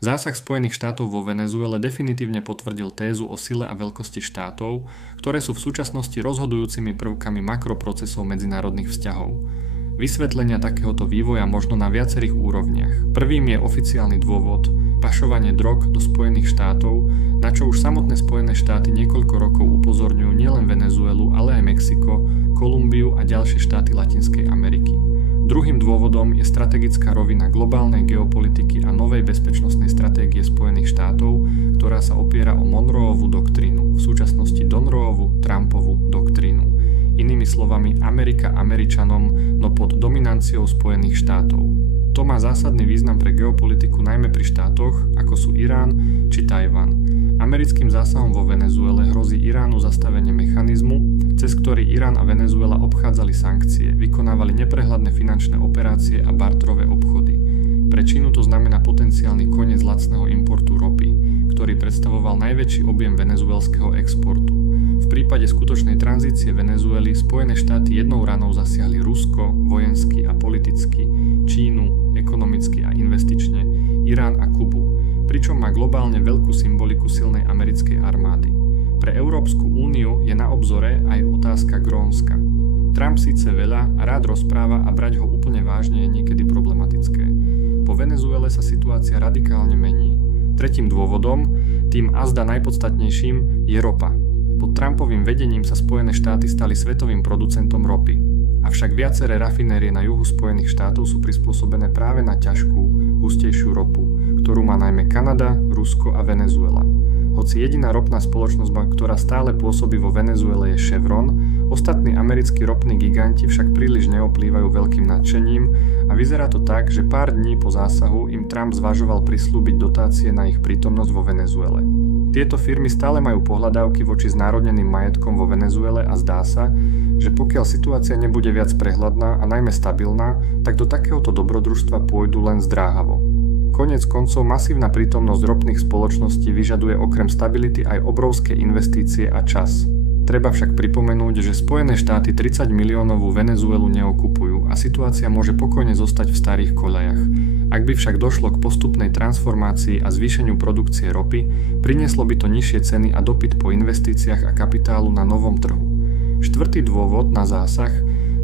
Zásah Spojených štátov vo Venezuele definitívne potvrdil tézu o sile a veľkosti štátov, ktoré sú v súčasnosti rozhodujúcimi prvkami makroprocesov medzinárodných vzťahov. Vysvetlenia takéhoto vývoja možno na viacerých úrovniach. Prvým je oficiálny dôvod, pašovanie drog do Spojených štátov, na čo už samotné Spojené štáty niekoľko rokov upozorňujú nielen Venezuelu, ale aj Mexiko, Kolumbiu a ďalšie štáty Latinskej Ameriky. Druhým dôvodom je strategická rovina globálnej geopolitiky a novej bezpečnostnej stratégie Spojených štátov, ktorá sa opiera o Monroeovu doktrínu, v súčasnosti Donroeovu, Trumpovu doktrínu. Inými slovami, Amerika Američanom, no pod dominanciou Spojených štátov. To má zásadný význam pre geopolitiku najmä pri štátoch, ako sú Irán či Tajvan. Americkým zásahom vo Venezuele hrozí Iránu zastavenie mechanizmu, cez ktorý Irán a Venezuela obchádzali sankcie, vykonávali neprehľadné finančné operácie a barterové obchody. Pre Čínu to znamená potenciálny koniec lacného importu ropy, ktorý predstavoval najväčší objem venezuelského exportu. V prípade skutočnej tranzície Venezuely Spojené štáty jednou ranou zasiahli Rusko, vojensky a politicky, Čínu, ekonomicky a investične, Irán a Kubu, pričom má globálne veľkú symboliku silnej americkej armády. Pre Európsku úniu je na obzore aj otázka Grónska. Trump síce veľa a rád rozpráva a brať ho úplne vážne je niekedy problematické. Po Venezuele sa situácia radikálne mení. Tretím dôvodom, tým azda najpodstatnejším, je ropa. Pod Trumpovým vedením sa Spojené štáty stali svetovým producentom ropy. Avšak viaceré rafinérie na juhu Spojených štátov sú prispôsobené práve na ťažkú, hustejšiu ropu, ktorú má najmä Kanada, Rusko a Venezuela. Hoci jediná ropná spoločnosť, ktorá stále pôsobí vo Venezuele, je Chevron, ostatní americkí ropní giganti však príliš neoplývajú veľkým nadšením a vyzerá to tak, že pár dní po zásahu im Trump zvažoval prislúbiť dotácie na ich prítomnosť vo Venezuele. Tieto firmy stále majú pohľadávky voči znárodneným majetkom vo Venezuele a zdá sa, že pokiaľ situácia nebude viac prehľadná a najmä stabilná, tak do takéhoto dobrodružstva pôjdu len zdráhavo. Koniec koncov masívna prítomnosť ropných spoločností vyžaduje okrem stability aj obrovské investície a čas. Treba však pripomenúť, že Spojené štáty 30 miliónovú Venezuelu neokupujú a situácia môže pokojne zostať v starých koľajach. Ak by však došlo k postupnej transformácii a zvýšeniu produkcie ropy, prinieslo by to nižšie ceny a dopyt po investíciách a kapitálu na novom trhu. Štvrtý dôvod na zásah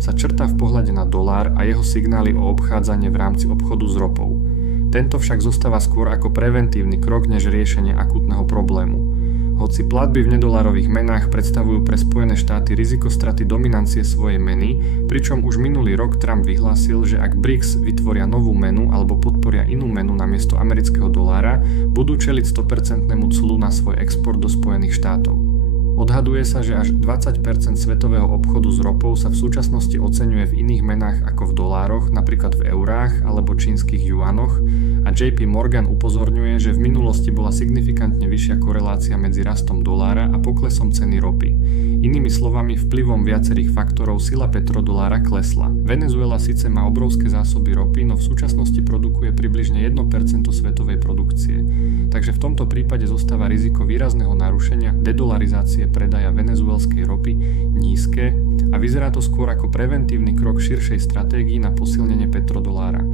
sa črtá v pohľade na dolár a jeho signály o obchádzanie v rámci obchodu s ropou. Tento však zostáva skôr ako preventívny krok než riešenie akútneho problému. Hoci platby v nedolárových menách predstavujú pre Spojené štáty riziko straty dominancie svojej meny, pričom už minulý rok Trump vyhlásil, že ak BRICS vytvoria novú menu alebo podporia inú menu namiesto amerického dolára, budú čeliť 100% clu na svoj export do Spojených štátov. Odhaduje sa, že až 20% svetového obchodu s ropou sa v súčasnosti oceňuje v iných menách ako v dolároch, napríklad v eurách alebo čínskych juanoch, a JP Morgan upozorňuje, že v minulosti bola signifikantne vyššia korelácia medzi rastom dolára a poklesom ceny ropy. Inými slovami, vplyvom viacerých faktorov sila petrodolára klesla. Venezuela síce má obrovské zásoby ropy, no v súčasnosti produkuje približne 1% svetovej produkcie. Takže v tomto prípade zostáva riziko výrazného narušenia dedolarizácie predaja venezuelskej ropy nízke a vyzerá to skôr ako preventívny krok širšej stratégii na posilnenie petrodolára.